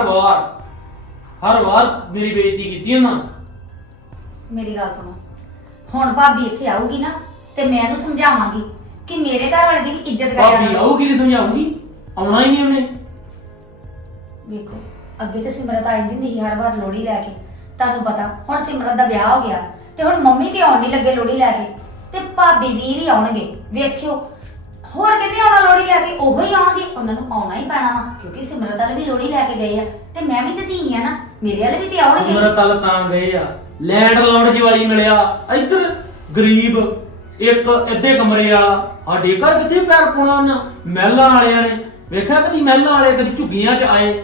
ਹਰ ਵਾਰ ਮੇਰੀ ਬੇਇੱਜ਼ਤੀ ਕੀਤੀ ਉਹਨਾਂ।
ਮੇਰੀ ਗੱਲ ਸੁਣੋ, ਹੁਣ ਭਾਬੀ ਇੱਥੇ ਆਊਗੀ ਨਾ ਤੇ ਮੈਂ ਇਹਨੂੰ ਸਮਝਾਵਾਂਗੀ ਕਿ ਮੇਰੇ ਘਰ ਵਾਲੇ ਦੀ ਵੀ ਇੱਜ਼ਤ ਕਰਿਆ
ਭਾਬੀ
ਕਰੋ।
ਆਊਗੀ ਤੇ ਸਮਝਾਉਂਗੀ, ਆਉਣਾ ਹੀ ਨਹੀਂ ਉਹਨੇ।
ਵੇਖੋ ਅੱਗੇ ਤੇ ਸਿਮਰਤ ਆ ਜਾਂਦੀ ਸੀ ਹਰ ਵਾਰ ਲੋੜੀ ਲੈ ਕੇ, ਤੁਹਾਨੂੰ ਪਤਾ ਹੁਣ ਸਿਮਰਤ ਦਾ ਵਿਆਹ ਹੋ ਗਿਆ ਤੇ ਹੁਣ ਮੰਮੀ ਤੇ ਆਉਣ ਨਹੀਂ ਲੱਗੇ ਲੋੜੀ ਲੈ ਕੇ, ਤੇ ਭਾਬੀ ਵੀਰ ਹੀ ਆਉਣਗੇ। ਵੇਖਿਓ ਹੋਰ ਕਿੰਨੇ ਆਉਣਾ ਲੋੜੀ ਲੈ ਕੇ, ਉਹੋ ਹੀ ਆਉਣਗੇ, ਉਹਨਾਂ ਨੂੰ ਆਉਣਾ ਹੀ ਪੈਣਾ ਵਾ, ਕਿਉਂਕਿ ਸਿਮਰਤ ਵਾਲੇ ਵੀ ਲੋੜੀ ਲੈ ਕੇ ਗਏ ਆ ਤੇ ਮੈਂ ਵੀ ਤੇ ਧੀ ਆ ਨਾ, ਮੇਰੇ ਵਾਲੇ ਵੀ ਤੇ ਆਉਣਗੇ।
ਸਿਮਰਤ ਤਲ ਤਾਂ ਗਏ ਆ, ਲੈਂਡ ਲਾਉਣ ਜਵਾਈ ਮਿਲਿਆ, ਇੱਧਰ ਗਰੀਬ ਇੱਕ ਅੱਧੇ ਕਮਰੇ ਵਾਲਾ, ਸਾਡੇ ਘਰ ਕਿੱਥੇ ਪੈਰ ਪਾਉਣਾ ਉਹਨਾਂ ਮਹਿਲਾਂ ਵਾਲਿਆਂ ਨੇ। ਵੇਖਿਆ ਕਦੀ ਮਹਿਲਾਂ ਵਾਲੇ ਕਦੀ ਝੁੱਗੀਆਂ 'ਚ ਆਏ?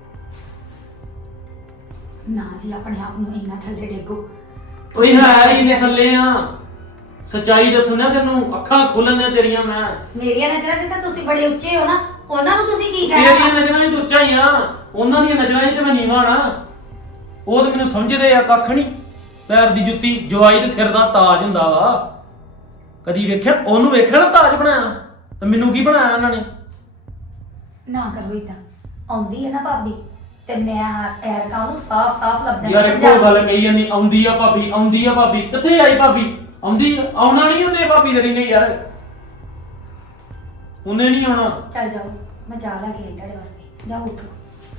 ਨਾ ਜੀ, ਆਪਣੇ ਆਪ ਨੂੰ ਇੰਨਾ ਥੱਲੇ ਡੇਗੋ।
ਕੋਈ ਹੈ ਹੀ ਨਹੀਂ ਥੱਲੇ ਆ, ਸੱਚਾਈ ਦੱਸਣਾ ਤੈਨੂੰ, ਅੱਖਾਂ ਖੋਲਣੀਆਂ ਤੇਰੀਆਂ। ਮੈਂ
ਮੇਰੀਆਂ ਨਜ਼ਰਾਂ 'ਚ ਤਾਂ ਤੁਸੀਂ ਬੜੇ ਉੱਚੇ ਹੋ ਨਾ, ਉਹਨਾਂ ਨੂੰ ਤੁਸੀਂ ਕੀ
ਤੇਰੀਆਂ
ਕਹਿਣਾ?
ਨਜ਼ਰਾਂ 'ਚ ਤੂੰ ਉੱਚਾ ਹੀ ਆ, ਉਹਨਾਂ ਦੀਆਂ ਨਜ਼ਰਾਂ 'ਚ ਤੇ ਮੈਂ ਨੀਵਾਂ ਨਾ। ਉਹ ਤੇ ਮੈਨੂੰ ਸਮਝਦੇ ਆ ਕੱਖ ਨਹੀਂ। ਪੈਰ ਦੀ ਜੁੱਤੀ ਜਵਾਈ ਦੇ ਸਿਰ ਦਾ ਤਾਜ ਹੁੰਦਾ ਵਾ। ਕਦੀ ਵੇਖਿਆ ਉਹਨੂੰ, ਵੇਖਿਆ ਨਾ ਤਾਜ ਬਣਾਇਆ, ਤੇ ਮੈਨੂੰ ਕੀ ਬਣਾਇਆ ਉਹਨਾਂ ਨੇ?
ਨਾ ਕਰੋ ਇਦਾਂ, ਆਉਂਦੀ ਹੈ ਨਾ ਭਾਬੀ ਤੇ ਮੈਂ ਐਰਕਾ ਨੂੰ ਸਾਫ਼ ਲੱਭ
ਯਾਰ ਇੱਕੋ ਗੱਲ ਕਹੀ ਜਾਂਦੀ, ਆਉਂਦੀ ਆ ਭਾਬੀ, ਆਉਂਦੀ ਆ ਭਾਬੀ। ਕਿੱਥੇ ਆਈ ਭਾਬੀ? ਆਉਂਦੀ ਆਉਣਾ ਨਹੀਂ ਉਹਨੇ ਭਾਬੀ ਤੇਰੀ ਨੇ ਯਾਰ, ਉਹਨੇ ਨਹੀਂ ਆਉਣਾ।
ਚੱਲ ਜਾਓ, ਮੈਂ ਚਾਹ ਲੈ ਕੇ ਆਈ ਤੁਹਾਡੇ ਵਾਸਤੇ, ਜਾਓ ਉੱਠੋ।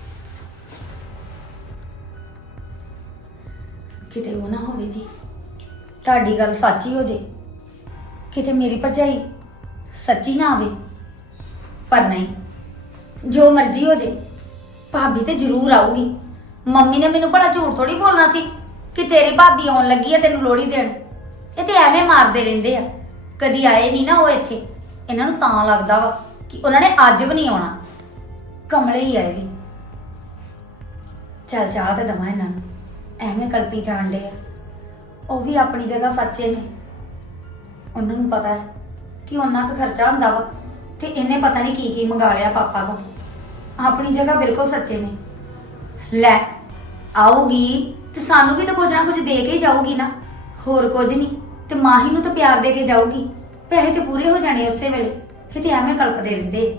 ਕਿਤੇ ਉਹ ਨਾ ਹੋਵੇ ਜੀ ਤੁਹਾਡੀ ਗੱਲ ਸੱਚੀ ਹੋ ਜੇ, ਕਿਤੇ ਮੇਰੀ ਭਰਜਾਈ ਸੱਚੀ ਨਾ ਆਵੇ। ਪਰ ਨਹੀਂ, ਜੋ ਮਰਜ਼ੀ ਹੋ ਜੇ ਭਾਬੀ ਤੇ ਜ਼ਰੂਰ ਆਊਗੀ। ਮੰਮੀ ਨੇ ਮੈਨੂੰ ਬੜਾ ਝੂਠ ਥੋੜੀ ਬੋਲਣਾ ਸੀ ਕਿ ਤੇਰੀ ਭਾਬੀ ਆਉਣ ਲੱਗੀ ਆ ਤੈਨੂੰ ਲੋੜੀ ਦੇਣ। ਇਹ ਤੇ ਐਵੇਂ ਮਾਰਦੇ ਰਹਿੰਦੇ ਆ, ਕਦੀ ਆਏ ਨਹੀਂ ਨਾ ਉਹ ਇੱਥੇ। ਇਹਨਾਂ ਨੂੰ ਤਾਂ ਲੱਗਦਾ ਵਾ ਕਿ ਉਹਨਾਂ ਨੇ ਅੱਜ ਵੀ ਨਹੀਂ ਆਉਣਾ, ਕਮਲੇ ਹੀ ਆਏ ਵੀ। ਚੱਲ ਚਾਹ ਤੇ ਦਵਾਂ ਇਹਨਾਂ ਨੂੰ, ਐਵੇਂ ਕਲਪੀ ਜਾਣਦੇ ਆ। ਉਹ ਵੀ ਆਪਣੀ ਜਗ੍ਹਾ ਸੱਚੇ ਨੇ, ਉਹਨਾਂ ਨੂੰ ਪਤਾ ਹੈ ਕਿ ਉਹਨਾਂ ਦਾ ਖਰਚਾ ਹੁੰਦਾ ਵਾ ਤੇ ਇਹਨੇ ਪਤਾ ਨਹੀਂ ਕੀ ਕੀ ਮੰਗਾ ਲਿਆ ਪਾਪਾ ਕੋਲ। ਆਪਣੀ ਜਗ੍ਹਾ ਬਿਲਕੁਲ ਸੱਚੇ ਨੇ। ਲੈ ਆਊਗੀ ਤੇ ਸਾਨੂੰ ਵੀ ਤਾਂ ਕੁਝ ਨਾ ਕੁਝ ਦੇ ਕੇ ਹੀ ਜਾਊਗੀ ਨਾ, ਹੋਰ ਕੁਝ ਨਹੀਂ। ਤੇ ਮਾਹੀ ਨੂੰ ਤਾਂ ਪਿਆਰ ਦੇ ਕੇ ਜਾਊਗੀ, ਪੈਸੇ ਤੇ ਪੂਰੇ ਹੋ ਜਾਣੇ ਉਸੇ ਵੇਲੇ। ਕਿਤੇ ਐਵੇਂ ਕਲਪਦੇ ਰਹਿੰਦੇ।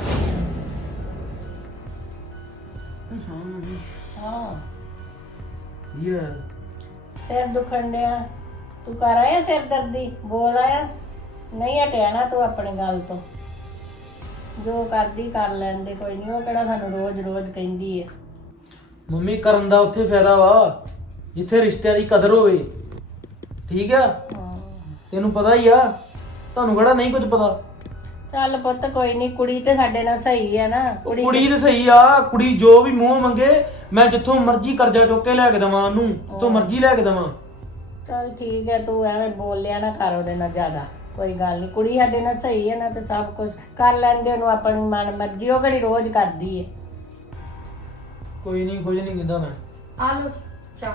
ਹਾਂ
ਯਾਰ
ਸਿਰ ਦੁਖਣ ਡਿਆ, ਤੂੰ ਕਰ ਆਇਆ ਸਿਰ ਦਰਦੀ, ਬੋਲ ਆਇਆ? ਨਹੀਂ ਹਟਿਆ ਨਾ ਤੂੰ ਆਪਣੀ ਗੱਲ ਤੋਂ? ਜੋ ਕਰਦੀ ਕਰ ਲੈਂਦੇ, ਕੋਈ ਨਹੀਂ। ਉਹ ਕਿਹੜਾ ਸਾਨੂੰ ਰੋਜ਼ ਕਹਿੰਦੀ ਹੈ।
ਮੰਮੀ ਕਰਨ ਦਾ ਉੱਥੇ ਫਾਇਦਾ ਵਾ ਜਿੱਥੇ ਰਿਸ਼ਤਿਆਂ ਦੀ ਕਦਰ ਹੋਵੇ, ਠੀਕ ਆ? ਤੈਨੂੰ ਪਤਾ ਹੀ ਆ, ਤੁਹਾਨੂੰ ਕਿਹੜਾ ਨਹੀਂ ਕੁਝ ਪਤਾ।
ਚੱਲ ਪੁੱਤ ਕੋਈ ਨਹੀਂ, ਕੁੜੀ ਤੇ ਸਾਡੇ ਨਾਲ ਸਹੀ ਆ ਨਾ।
ਕੁੜੀ ਤੇ ਸਹੀ ਆ, ਕੁੜੀ ਜੋ ਵੀ ਮੂੰਹ ਮੰਗੇ ਮੈਂ ਜਿੱਥੋਂ ਮਰਜ਼ੀ ਕਰਜ਼ਾ ਚੁੱਕ ਕੇ ਲੈ ਕੇ ਦੇਵਾਂ ਉਹਨੂੰ, ਜਿੱਥੋਂ ਮਰਜ਼ੀ ਲੈ ਕੇ ਦੇਵਾਂ।
ਚੱਲ ਠੀਕ ਹੈ, ਤੂੰ ਐਵੇਂ ਬੋਲਿਆ ਨਾ ਕਰ ਉਹਦੇ ਨਾਲ ਜ਼ਿਆਦਾ। ਕੋਈ ਗੱਲ ਨਹੀਂ, ਕੁੜੀ ਸਾਡੇ ਨਾਲ ਸਹੀ ਹੈ ਨਾ, ਤੇ ਸਭ ਕੁਝ ਕਰ ਲੈਂਦੇ ਉਹਨੂੰ ਆਪਣੀ ਮਨ ਮਰਜ਼ੀ। ਉਹ ਕਿਹੜੀ ਰੋਜ਼ ਕਰਦੀ ਹੈ।
ਕੋਈ ਨਹੀਂ, ਕੁਝ ਨਹੀਂ ਕਹਿੰਦਾ ਮੈਂ।
ਆ ਲੋ ਚਾਹ।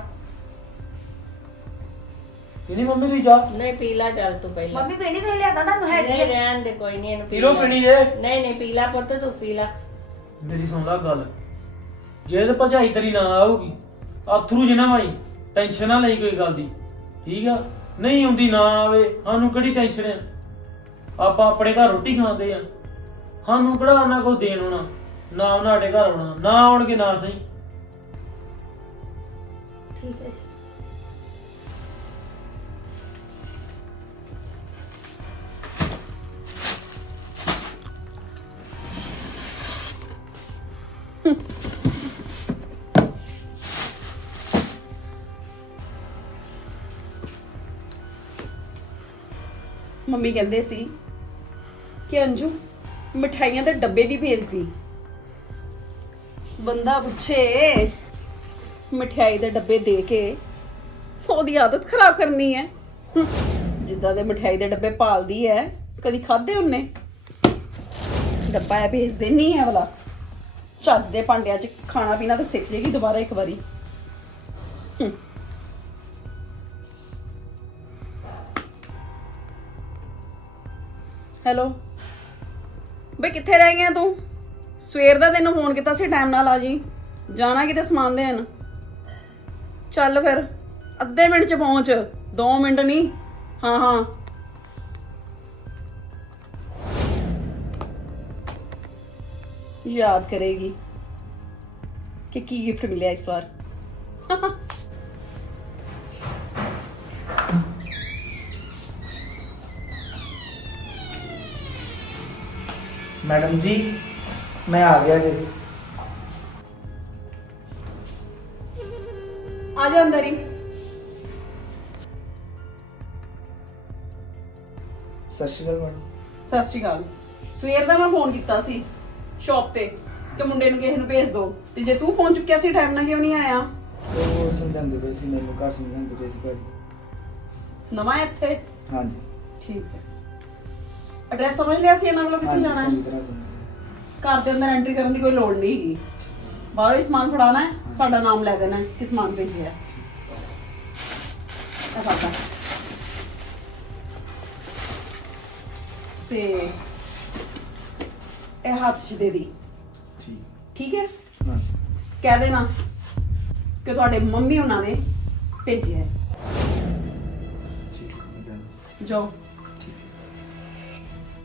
ਕਿਹਨੀ ਮੰਮੀ ਦੀ ਚਾਹ?
ਨਹੀਂ ਪੀ ਲੈ, ਚੱਲ ਤੂੰ ਪਹਿਲਾਂ।
ਮੰਮੀ ਪੀਣੀ ਤੇ ਲਿਆਦਾ ਤੁਹਾਨੂੰ ਹੈਗੀ
ਨਹੀਂ
ਹੈ।
ਰਹਿਣ ਦੇ, ਕੋਈ ਨਹੀਂ, ਇਹਨੂੰ
ਪੀ ਲਓ
ਲੈ।
ਪੀਣੀ ਦੇ।
ਨਹੀਂ ਪੀ ਲੈ ਪੁੱਤ, ਤੂੰ ਪੀ ਲੈ।
ਮੇਰੀ ਸੁਣ ਲੈ ਗੱਲ, ਜੇ ਤੇ ਭਰਜਾਈ ਤੇਰੀ ਨਾ ਆਊਗੀ, ਅਥਰੂ ਜਿਨਾ ਭਾਈ ਟੈਨਸ਼ਨ ਨਾ ਲਈ ਕੋਈ ਗੱਲ ਦੀ, ਠੀਕ ਆ? ਨਹੀਂ ਆਉਂਦੀ ਨਾ ਆਵੇ, ਸਾਨੂੰ ਕਿਹੜੀ ਟੈਨਸ਼ਨ ਆ? ਆਪਾਂ ਆਪਣੇ ਘਰ ਰੋਟੀ ਖਾਂਦੇ ਆ, ਸਾਨੂੰ ਕਿਹੜਾ ਉਹਨਾਂ ਕੁਝ ਦੇਣ ਆਉਣਾ, ਨਾ ਉਹਨਾਂ ਸਾਡੇ ਘਰ ਆਉਣਾ, ਨਾ ਆਉਣਗੇ ਨਾ ਸਹੀ।
ਠੀਕ ਹੈ ਜੀ।
ਮੰਮੀ ਕਹਿੰਦੇ ਸੀ ਕਿ ਅੰਜੂ ਮਿਠਾਈਆਂ ਦੇ ਡੱਬੇ ਵੀ ਭੇਜਦੀ। ਬੰਦਾ ਪੁੱਛੇ ਮਠਿਆਈ ਦੇ ਡੱਬੇ ਦੇ ਕੇ ਉਹਦੀ ਆਦਤ ਖਰਾਬ ਕਰਨੀ ਹੈ। ਜਿੱਦਾਂ ਦੇ ਮਠਿਆਈ ਦੇ ਡੱਬੇ ਪਾਲਦੀ ਹੈ, ਕਦੀ ਖਾਦੇ ਉਹਨੇ? ਡੱਬਾ ਇਹ ਭੇਜਦੇ ਨਹੀਂ ਹੈ ਵਾਲਾ। ਚੱਜ ਦੇ ਭਾਂਡਿਆਂ 'ਚ ਖਾਣਾ ਪੀਣਾ ਤਾਂ ਸਿੱਖ ਲੇਗੀ ਦੁਬਾਰਾ ਇੱਕ ਵਾਰੀ। ਹੈਲੋ ਬਈ, ਕਿੱਥੇ ਰਹਿ ਗਿਆ ਤੂੰ? ਸਵੇਰ ਦਾ ਤੈਨੂੰ ਫੋਨ ਕੀਤਾ ਸੀ, ਟਾਈਮ ਨਾਲ ਆ ਜੀ। ਜਾਣਾ ਕਿਤੇ ਸਮਾਨ ਦੇਣ। ਚੱਲ ਫਿਰ ਅੱਧੇ ਮਿੰਟ 'ਚ ਪਹੁੰਚ, 2 ਮਿੰਟ ਨਹੀਂ। ਹਾਂ ਹਾਂ ਯਾਦ ਕਰੇਗੀ ਕਿ ਕੀ ਗਿਫਟ ਮਿਲਿਆ ਇਸ ਵਾਰ।
मैडम जी मैं आ गया जी।
ਆ ਜਾ ਅੰਦਰ ਹੀ।
सत श्री अकाल मैडम।
ਸਤਿ ਸ਼੍ਰੀ ਅਕਾਲ। ਸਵੇਰ ਦਾ ਮੈਂ ਫੋਨ ਕੀਤਾ ਸੀ ਸ਼ਾਪ ਤੇ ਕਿ ਮੁੰਡੇ ਨੂੰ ਕਿਸੇ ਨੂੰ ਭੇਜ ਦੋ, ਤੇ ਜੇ ਤੂੰ ਫੋਨ ਚੁੱਕਿਆ ਸੀ ਟਾਈਮ ਨਾਲ ਕਿਉਂ ਨਹੀਂ ਆਇਆ?
ਉਹ ਸਮਝਾਉਂਦੇ ਪਏ ਸੀ ਮੈਨੂੰ, ਘਰ ਸਮਝਾਉਂਦੇ ਪਏ ਸੀ ਭਾਜੀ।
ਨਵਾਂ ਹੈ ਇੱਥੇ?
ਹਾਂਜੀ
ਠੀਕ ਹੈ। ਐਡਰੈਸ ਸਮਝ ਲਿਆ ਸੀ ਇਹਨਾਂ ਵੱਲੋਂ ਕਿੱਥੇ
ਹਾਂਜੀ
ਜਾਣਾ ਹੈ?
ਚੰਗੀ ਤਰ੍ਹਾਂ ਸਮਝ ਲਿਆ।
ਘਰ ਦੇ ਅੰਦਰ ਐਂਟਰੀ ਕਰਨ ਦੀ ਕੋਈ ਲੋੜ ਨਹੀਂ ਹੈਗੀ। ਬਾਹਰੋਂ ਹੀ ਸਮਾਨ ਫੜਾਉਣਾ ਹੈ, ਸਾਡਾ ਨਾਮ ਲੈ ਦੇਣਾ ਹੈ ਕਿ ਸਮਾਨ ਭੇਜਿਆ। ਇਹ ਫੜਦਾ ਤੇ ਇਹ ਹੱਥ 'ਚ ਦੇ ਦੀ,
ਠੀਕ
ਠੀਕ ਹੈ?
ਹਾਂਜੀ
ਕਹਿ ਦੇਣਾ ਕਿ ਤੁਹਾਡੇ ਮੰਮੀ ਉਹਨਾਂ ਨੇ ਭੇਜਿਆ ਹੈ।
ਠੀਕ ਹੈ ਮੈਡਮ।
ਜਾਓ।
ਠੀਕ ਹੈ।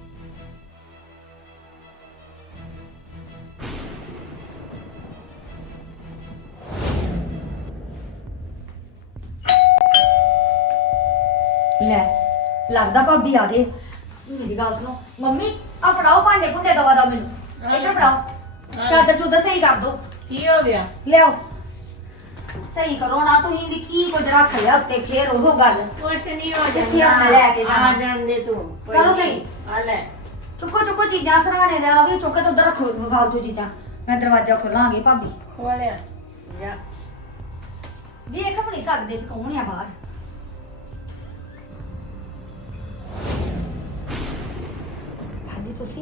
ਲੈ ਲੱਗਦਾ ਭਾਬੀ ਆ ਗਏ। ਮੇਰੀ ਗੱਲ ਸੁਣੋ ਮੰਮੀ, ਆ ਫੜਾਓ ਭਾਂਡੇ ਭੁੰਡੇ ਦਵਾ ਦਾ ਮੈਨੂੰ। ਇੱਧਰ ਫੜਾਓ, ਚਾਦਰ ਚੂਦਰ ਸਹੀ ਕਰ ਦੋ।
ਕੀ ਹੋ ਗਿਆ?
ਲਿਆਓ ਸਹੀ ਕਰੋ ਨਾ। ਤੁਸੀਂ ਵੀ ਕੀ ਕੁਝ ਰੱਖ ਲਿਆ ਉੱਤੇ, ਫੇਰ ਉਹ ਗੱਲ।
ਕੁਛ ਨਹੀਂ ਹੋ
ਕਿੱਥੇ
ਜਾਂਦਾ।
ਹੁਣ ਲੈ ਕੇ ਜਾਣਾ?
ਆ ਜਾਂਦੇ ਤੂੰ। ਕੋਈ
ਕਰੋ
ਨੀ।
ਸਹੀ।
ਆ ਲੈ।
ਚੁੱਕੋ ਚੁੱਕੋ ਚੀਜ਼ਾਂ ਸਰਾਣੇ ਲੈ ਆਵੇ, ਚੁੱਕ ਕੇ ਤੇ ਉਧਰ ਰੱਖੋ ਫਾਲਤੂ ਚੀਜ਼ਾਂ। ਮੈਂ ਦਰਵਾਜ਼ਾ ਖੋਲਾਂਗੀ ਭਾਬੀ।
ਖੋਲਿਆ ਜਾ।
ਵੇਖ ਵੀ ਨਹੀਂ ਸਕਦੇ ਵੀ ਕੌਣ ਆ ਬਾਹਰ। ਭਾਜੀ ਤੁਸੀਂ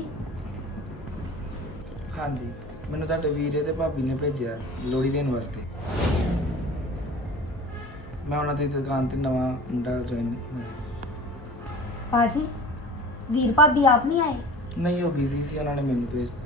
ਹਾਂਜੀ ਮੈਨੂੰ ਤੁਹਾਡੇ ਵੀਰੇ ਤੇ ਭਾਬੀ ਨੇ ਭੇਜਿਆ ਲੋਹੜੀ ਦੇਣ ਵਾਸਤੇ। ਮੈਂ ਉਹਨਾਂ ਦੀ ਦੁਕਾਨ ਤੇ ਨਵਾਂ ਮੁੰਡਾ ਜੁਆਇਨ ਹੋਇਆ।
ਭਾਜੀ ਵੀਰ ਭਾਬੀ ਆਪ ਨਹੀਂ ਆਏ?
ਨਹੀਂ ਉਹ ਬਿਜ਼ੀ ਸੀ, ਉਹਨਾਂ ਨੇ ਮੈਨੂੰ ਭੇਜਤਾ।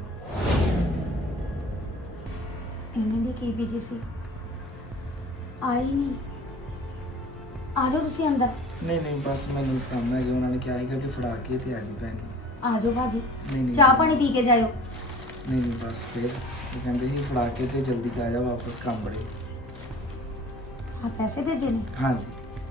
ਇਹਨੇ ਵੀ ਕੀ ਬੀਜੀ ਸੀ, ਆਈ ਨਹੀਂ। ਆ ਜਾਓ ਤੁਸੀਂ ਅੰਦਰ।
ਨਹੀਂ ਨਹੀਂ ਬਸ ਮੈਨੂੰ ਕੰਮ ਹੈ, ਉਹਨਾਂ ਨੇ ਕਿਹਾ ਸੀਗਾ ਕਿ ਫੜਾ ਕੇ ਤੇ ਆ ਜੀ ਭੈਣ।
ਆ ਜਾਓ ਭਾਜੀ,
ਨਹੀਂ ਨਹੀਂ
ਚਾਹ ਪਾਣੀ ਪੀ ਕੇ ਜਾਇਓ।
ਨਹੀਂ ਨਹੀਂ ਬਸ ਫਿਰ ਉਹ ਕਹਿੰਦੇ ਸੀ ਫੜਾ ਕੇ ਤੇ ਜਲਦੀ ਆ ਜਾ ਵਾਪਸ, ਕੰਮ ਬੜੇ।
ਆ ਪੈਸੇ ਭੇਜੇ ਨੇ?
ਹਾਂਜੀ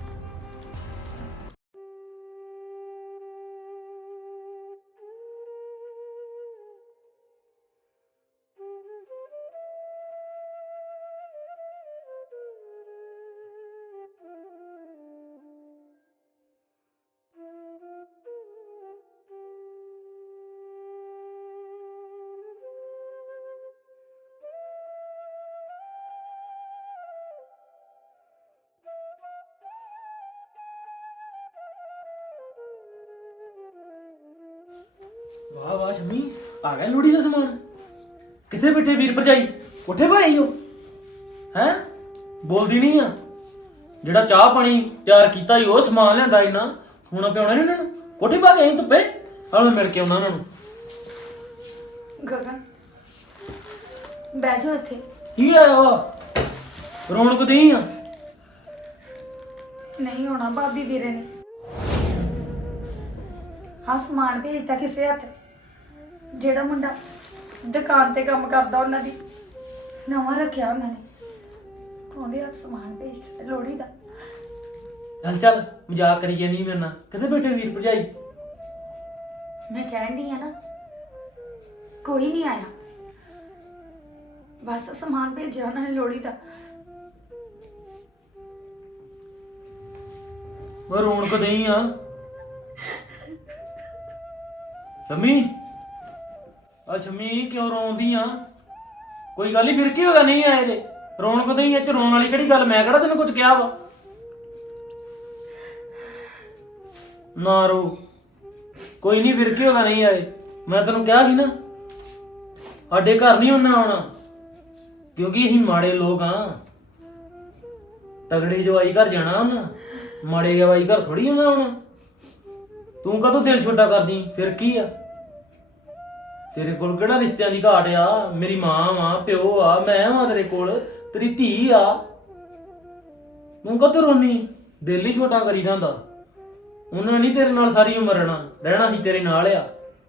ਵਾਹ ਵਾਹ ਸ਼ਮੀ, ਆ ਗਿਆ ਲੋੜੀ ਦਾ ਸਮਾਨ। ਕਿੱਥੇ ਬੈਠੇ ਵੀਰ ਭਰਜਾਈ? ਉੱਠੇ ਭਾਈ ਹੋ ਹੈ? ਬੋਲਦੀ ਨਹੀਂ ਆ। ਜਿਹੜਾ ਚਾਹ ਪਾਣੀ ਤਿਆਰ ਕੀਤਾ ਹੀ ਉਹ ਸਮਾਨ ਲਿਆਂਦਾ ਇੰਨਾ, ਹੁਣ ਪਿਆਉਣਾ ਨਹੀਂ ਉਹਨਾਂ ਨੂੰ। ਕੋਠੇ ਪਾ ਕੇ ਆਈ ਧੁੱਪੇ। ਆਹ ਮਿਲ ਕੇ ਆਉਣਾ ਉਹਨਾਂ ਨੂੰ।
ਗਗਨ ਬਹਿ ਜਾਓ ਇੱਥੇ।
ਕੀ ਆਇਆ ਵਾ? ਰੌਣਕ ਦੀ ਆ।
ਨਹੀਂ ਹੋਣਾ ਭਾਬੀ ਵੀਰੇ ਨੇ ਹਾਂ ਸਮਾਨ ਭੇਜਤਾ ਕਿਸੇ ਹੱਥ। ਜਿਹੜਾ ਮੁੰਡਾ ਦੁਕਾਨ ਤੇ ਕੰਮ ਕਰਦਾ ਉਹਨਾਂ ਦੀ ਨਵਾਂ ਰੱਖਿਆ ਉਹਨਾਂ ਨੇ, ਉਹਦੇ ਹੱਥ ਸਮਾਨ ਭੇਜਤਾ ਲੋੜੀ ਦਾ।
ਚੱਲ ਚੱਲ ਮਜ਼ਾਕ ਕਰੀ ਜਾਂਦੀ ਮੇਰੇ ਨਾਲ। ਕਿੱਥੇ ਬੈਠੇ ਵੀਰ ਭਰਜਾਈ?
ਮੈਂ ਕਹਿਣ ਡਈ ਆ ਨਾ, ਕੋਈ ਨਹੀਂ ਆਇਆ, ਬਸ ਸਮਾਨ ਭੇਜਿਆ ਉਹਨਾਂ ਨੇ ਲੋੜੀ ਦਾ।
ਮੈਂ ਰੌਣਕ ਨਹੀਂ ਆ ਸ਼ਮੀ। ਅੱਛਾ ਮੀ ਕਿਉਂ ਰੋਂਦੀ ਆ? ਕੋਈ ਗੱਲ ਨਹੀਂ, ਫਿਰ ਕੀ ਹੋਗਾ ਨਹੀਂ ਆਏ ਤੇ ਰੋਣ ਕਦੋਂ ਹੀ? ਇਹ ਚ ਰੋਣ ਵਾਲੀ ਕਿਹੜੀ ਗੱਲ? ਮੈਂ ਕਿਹੜਾ ਤੈਨੂੰ ਕੁਝ ਕਿਹਾ ਵਾ? ਨਾ ਰੋ, ਕੋਈ ਨਹੀਂ, ਫਿਰ ਕੀ ਹੋਗਾ ਨਹੀਂ ਆਏ? ਮੈਂ ਤੈਨੂੰ ਕਿਹਾ ਸੀ ਨਾ ਸਾਡੇ ਘਰ ਨਹੀਂ ਉਹਨਾਂ ਆਉਣਾ, ਕਿਉਂਕਿ ਅਸੀਂ ਮਾੜੇ ਲੋਕ ਆ। ਤਗੜੇ ਜਵਾਈ ਘਰ ਜਾਣਾ ਉਹਨਾਂ, ਮਾੜੇ ਜਵਾਈ ਘਰ ਥੋੜੀ ਉਹਨਾਂ ਆਉਣਾ। ਤੂੰ ਕਦੋਂ ਦਿਲ ਛੋਟਾ ਕਰਦੀ? ਫਿਰ ਕੀ ਆ? ਤੇਰੇ ਕੋਲ ਕਿਹੜਾ ਰਿਸ਼ਤਿਆਂ ਦੀ ਘਾਟ ਆ? ਮੇਰੀ ਮਾਂ ਵਾ, ਪਿਓ ਆ, ਮੈਂ ਵਾ ਤੇਰੇ ਕੋਲ, ਤੇਰੀ ਧੀ ਆ। ਤੂੰ ਕਦੋਂ ਰੋਣੀ? ਦਿਲ ਹੀ ਛੋਟਾ ਕਰੀ ਜਾਂਦਾ। ਉਹਨਾਂ ਨਹੀਂ ਤੇਰੇ ਨਾਲ ਸਾਰੀ ਉਮਰ ਰਹਿਣਾ ਹੀ ਤੇਰੇ ਨਾਲ ਆ,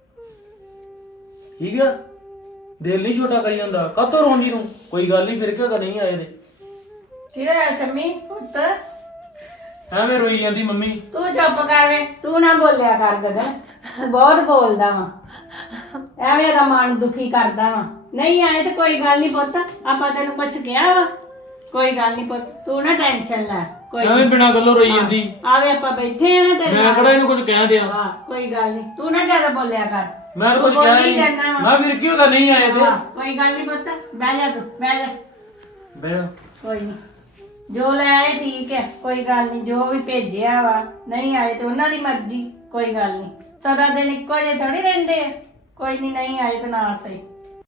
ਠੀਕ ਆ? ਦਿਲ ਨਹੀਂ ਛੋਟਾ ਕਰੀ ਜਾਂਦਾ। ਕਦੋਂ ਰੋਣੀ ਤੂੰ? ਕੋਈ ਗੱਲ ਨਹੀਂ, ਫਿਰ ਕਿਉਂ ਨਹੀਂ ਆਏ ਤੇ?
ਕਿਹੜਾ ਸ਼ਮੀ ਪੁੱਤ?
ਐਵੇਂ ਰੋਈ ਜਾਂਦੀ ਮੰਮੀ।
ਤੂੰ ਚੁੱਪ ਕਰ ਵੇ, ਤੂੰ ਨਾ ਬੋਲਿਆ ਕਰ ਗਗਨ, ਤੂੰ ਬਹੁਤ ਬੋਲਦਾ ਵਾ, ਐਵੇਂ ਦਾ ਮਨ ਦੁਖੀ ਕਰਦਾ ਵਾ। ਨਹੀਂ ਆਏ ਤੇ ਕੋਈ ਗੱਲ ਨਹੀਂ ਪੁੱਤ, ਆਪਾਂ ਤੈਨੂੰ ਕੁਛ ਕਿਹਾ ਵਾ? ਕੋਈ ਗੱਲ ਨਹੀਂ ਪੁੱਤ, ਤੂੰ ਨਾ ਟੈਨਸ਼ਨ ਲੈ। ਕੋਈ
ਐਵੇਂ ਬਿਨਾਂ ਗੱਲੋਂ ਰੋਈ ਜਾਂਦੀ।
ਆਵੇ ਆਪਾਂ ਬੈਠੇ ਆ ਨਾ ਤੇਰੇ
ਮੈਂ
ਨਾਲ।
ਕਿਹੜਾ ਇਹਨੂੰ ਕੁਝ ਕਹਿ ਦਿਆਂ?
ਹਾਂ ਕੋਈ ਗੱਲ ਨਹੀਂ, ਤੂੰ ਨਾ ਜ਼ਿਆਦਾ ਬੋਲਿਆ ਕਰ।
ਮੈਂ
ਤੂੰ
ਕੁਝ ਕਿਹਾ
ਬੋਲੀ
ਹੀ
ਜਾਂਦਾ
ਨਹੀਂ।
ਵਾ।
ਮੈਂ ਫਿਰ ਕਿਉਂ ਨਹੀਂ ਆਏ ਤੇ?
ਹਾਂ, ਕੋਈ ਗੱਲ ਨਹੀਂ ਪੁੱਤ, ਬਹਿ ਜਾ ਤੂੰ, ਬਹਿ ਜਾ।
ਬੈ
ਕੋਈ ਨਹੀਂ, ਜੋ ਲੈ ਆਏ ਠੀਕ ਹੈ, ਕੋਈ ਗੱਲ ਨਹੀਂ। ਜੋ ਵੀ ਭੇਜਿਆ ਵਾ, ਨਹੀਂ ਆਏ ਤੇ ਉਹਨਾਂ ਦੀ ਮਰਜ਼ੀ, ਕੋਈ ਗੱਲ ਨਹੀਂ। ਸਦਾ ਦਿਨ ਇੱਕੋ ਜਿਹੇ ਥੋੜੀ ਰਹਿੰਦੇ ਆ। ਕੋਈ ਨਹੀਂ, ਨਹੀਂ ਆਏ ਤੇ ਨਾ ਸਹੀ।